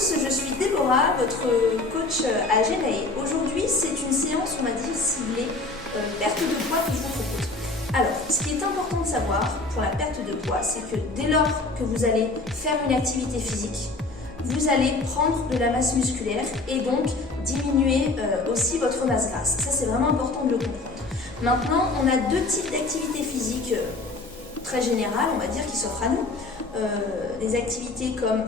tous, je suis Déborah, votre coach à Genae. Aujourd'hui, c'est une séance, on va dire, ciblée perte de poids que je vous propose. Alors, ce qui est important de savoir pour la perte de poids, c'est que dès lors que vous allez faire une activité physique, vous allez prendre de la masse musculaire et donc diminuer aussi votre masse grasse. Ça, c'est vraiment important de le comprendre. Maintenant, on a deux types d'activités physiques très générales, on va dire, qui s'offrent à nous. Des activités comme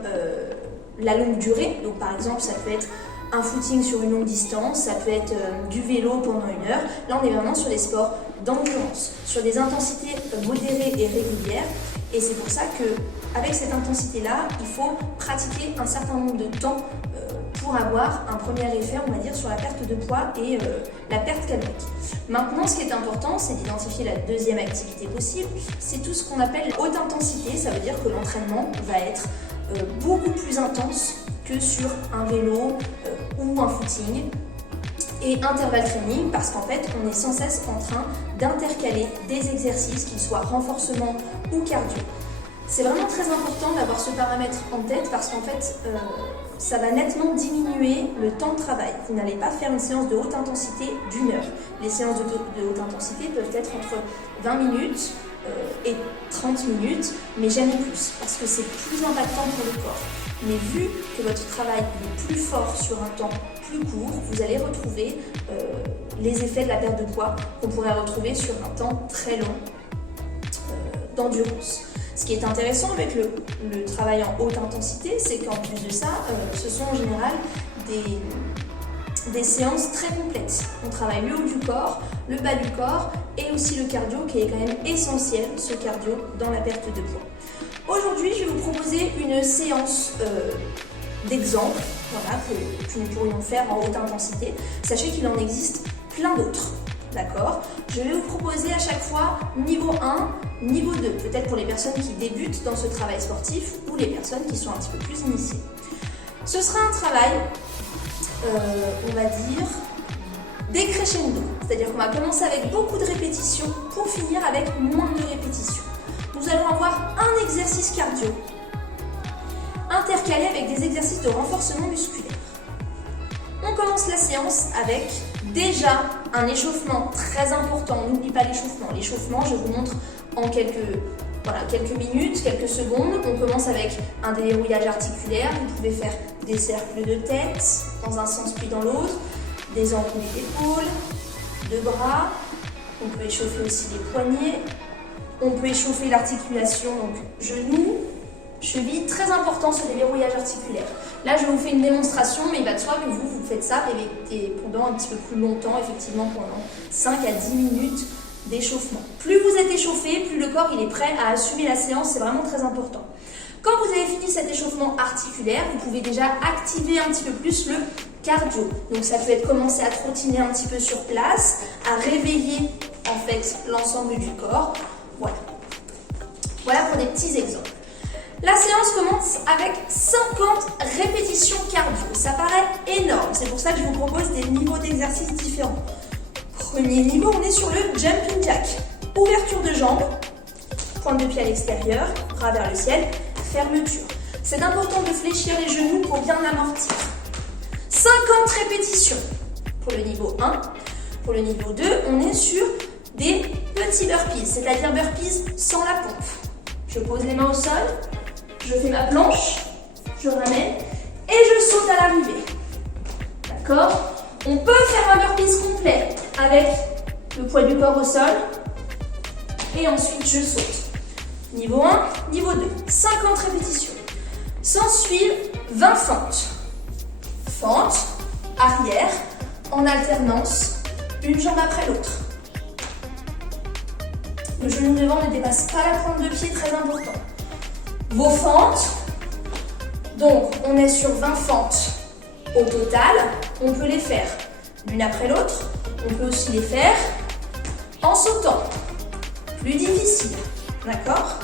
la longue durée, donc par exemple, ça peut être un footing sur une longue distance, ça peut être du vélo pendant 1 heure. Là, on est vraiment sur des sports d'endurance, sur des intensités modérées et régulières. Et c'est pour ça qu'avec cette intensité-là, il faut pratiquer un certain nombre de temps pour avoir un premier effet, on va dire, sur la perte de poids et la perte calorique. Maintenant, ce qui est important, c'est d'identifier la deuxième activité possible. C'est tout ce qu'on appelle haute intensité. Ça veut dire que l'entraînement va être beaucoup plus intense que sur un vélo ou un footing. Et intervalle training, parce qu'en fait, on est sans cesse en train d'intercaler des exercices, qu'ils soient renforcement ou cardio. C'est vraiment très important d'avoir ce paramètre en tête parce qu'en fait, ça va nettement diminuer le temps de travail. Vous n'allez pas faire une séance de haute intensité d'1 heure. Les séances de haute intensité peuvent être entre 20 minutes et 30 minutes, mais jamais plus, parce que c'est plus impactant pour le corps. Mais vu que votre travail est plus fort sur un temps plus court, vous allez retrouver les effets de la perte de poids qu'on pourrait retrouver sur un temps très long d'endurance. Ce qui est intéressant avec le travail en haute intensité, c'est qu'en plus de ça, ce sont en général des séances très complètes. On travaille le haut du corps, le bas du corps et aussi le cardio qui est quand même essentiel, ce cardio, dans la perte de poids. Aujourd'hui, je vais vous proposer une séance d'exemple que nous pourrions faire en haute intensité. Sachez qu'il en existe plein d'autres. D'accord ? Je vais vous proposer à chaque fois niveau 1, niveau 2, peut-être pour les personnes qui débutent dans ce travail sportif ou les personnes qui sont un petit peu plus initiées. Ce sera un travail, on va dire, décrescendo, c'est-à-dire qu'on va commencer avec beaucoup de répétitions pour finir avec moins de répétitions. Nous allons avoir un exercice cardio intercalé avec des exercices de renforcement musculaire. On commence la séance avec déjà un échauffement très important. On n'oublie pas l'échauffement. L'échauffement, je vous montre en quelques minutes, quelques secondes. On commence avec un déverrouillage articulaire. Vous pouvez faire des cercles de tête dans un sens puis dans l'autre, des enroulés d'épaules, de bras. On peut échauffer aussi les poignets. On peut échauffer l'articulation, donc genoux, cheville. Très important ce déverrouillage articulaire. Là, je vous fais une démonstration, mais il va de soi que vous faites ça et pendant un petit peu plus longtemps, effectivement pendant 5 à 10 minutes d'échauffement. Plus vous êtes échauffé, plus le corps il est prêt à assumer la séance, c'est vraiment très important. Quand vous avez fini cet échauffement articulaire, vous pouvez déjà activer un petit peu plus le cardio. Donc ça peut être commencer à trottiner un petit peu sur place, à réveiller en fait l'ensemble du corps. Voilà pour des petits exemples. La séance commence avec 50 répétitions cardio. Ça paraît énorme, c'est pour ça que je vous propose des niveaux d'exercice différents. Premier niveau, on est sur le jumping jack. Ouverture de jambes, pointe de pied à l'extérieur, bras vers le ciel, fermeture. C'est important de fléchir les genoux pour bien amortir. 50 répétitions pour le niveau 1. Pour le niveau 2, on est sur des petits burpees, c'est-à-dire burpees sans la pompe. Je pose les mains au sol, je fais ma planche, je ramène et je saute à l'arrivée. D'accord ? On peut faire un burpees complet avec le poids du corps au sol et ensuite je saute. Niveau 1, niveau 2, 50 répétitions. S'ensuivent 20 fentes. Fente, arrière, en alternance, une jambe après l'autre. Le genou devant ne dépasse pas la pointe de pied, très important. Vos fentes, donc on est sur 20 fentes au total. On peut les faire l'une après l'autre. On peut aussi les faire en sautant. Plus difficile, d'accord ?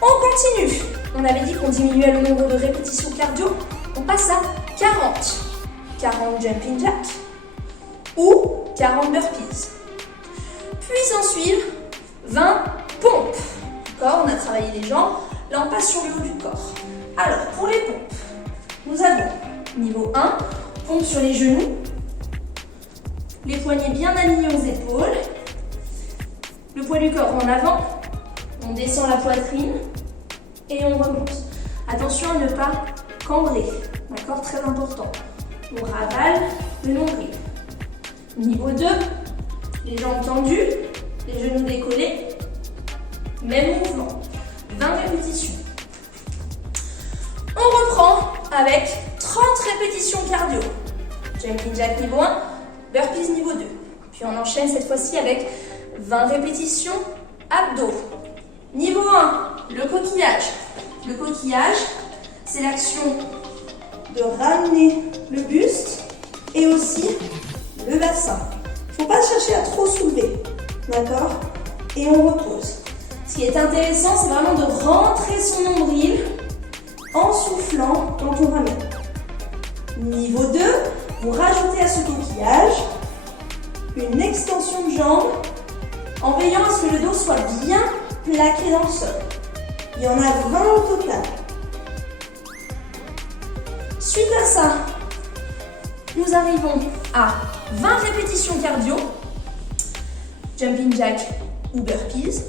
On continue. On avait dit qu'on diminuait le nombre de répétitions cardio. On passe à 40. 40 jumping jack ou 40 burpees. Puis en suivent 20 pompes. D'accord ? On a travaillé les jambes. Là, on passe sur le haut du corps. Alors, pour les pompes, Nous avons niveau 1, pompe sur les genoux, les poignets bien alignés aux épaules, le poids du corps en avant, on descend la poitrine et on remonte. Attention à ne pas cambrer, d'accord, très important. On ravale le nombril. Niveau 2, les jambes tendues, les genoux décollés, même mouvement, 20 répétitions. On reprend avec 30 répétitions cardio. Jumping jack niveau 1, burpees niveau 2. Puis on enchaîne cette fois-ci avec 20 répétitions abdos. Niveau 1, le coquillage. Le coquillage, c'est l'action de ramener le buste et aussi le bassin. Il ne faut pas chercher à trop soulever, d'accord? Et on repose. Ce qui est intéressant, c'est vraiment de rentrer son nombril en soufflant quand on ramène. Niveau 2, vous rajoutez à ce coquillage une extension de jambe en veillant à ce que le dos soit bien plaqué dans le sol. Il y en a 20 au total. Suite à ça, nous arrivons à 20 répétitions cardio, jumping jack ou burpees,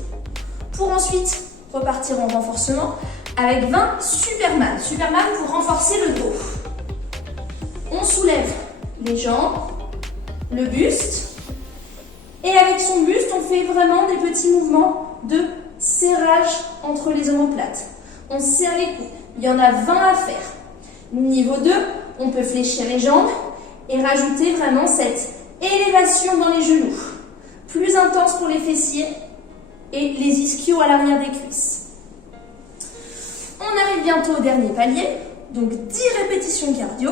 pour ensuite repartir en renforcement avec 20 Superman. Superman pour renforcer le dos. On soulève les jambes, le buste, et avec son buste, on fait vraiment des petits mouvements de serrage entre les omoplates. On serre les coudes. Il y en a 20 à faire. Niveau 2, on peut fléchir les jambes et rajouter vraiment cette élévation dans les genoux. Plus intense pour les fessiers et les ischios à l'arrière des cuisses. On arrive bientôt au dernier palier, donc 10 répétitions cardio,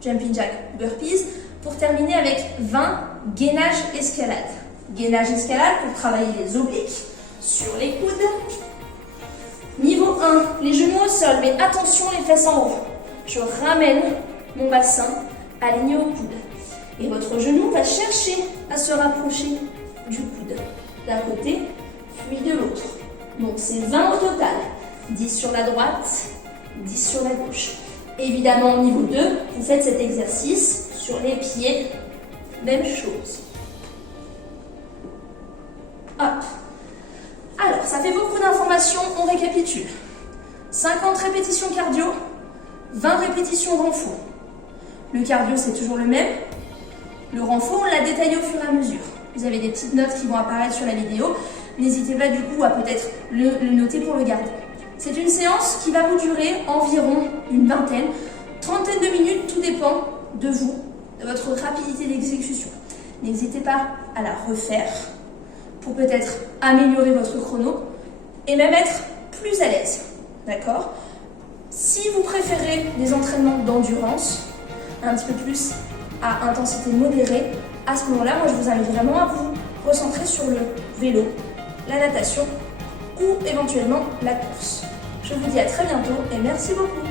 jumping jack, burpees, pour terminer avec 20 gainage escalade. Gainage escalade pour travailler les obliques sur les coudes. Niveau 1, les genoux au sol, mais attention les fesses en haut. Je ramène mon bassin aligné au coude. Et votre genou va chercher à se rapprocher du coude, d'un côté puis de l'autre. Donc c'est 20 au total. 10 sur la droite, 10 sur la gauche. Évidemment, au niveau 2, vous faites cet exercice sur les pieds. Même chose. Hop. Alors, ça fait beaucoup d'informations, on récapitule. 50 répétitions cardio, 20 répétitions renfort. Le cardio, c'est toujours le même. Le renfort, on l'a détaillé au fur et à mesure. Vous avez des petites notes qui vont apparaître sur la vidéo. N'hésitez pas du coup à peut-être le noter pour le garder. C'est une séance qui va vous durer environ une vingtaine, trentaine de minutes, tout dépend de vous, de votre rapidité d'exécution. N'hésitez pas à la refaire pour peut-être améliorer votre chrono et même être plus à l'aise. D'accord? Si vous préférez des entraînements d'endurance, un petit peu plus à intensité modérée, à ce moment-là, moi je vous invite vraiment à vous recentrer sur le vélo, la natation ou éventuellement la course. Je vous dis à très bientôt et merci beaucoup.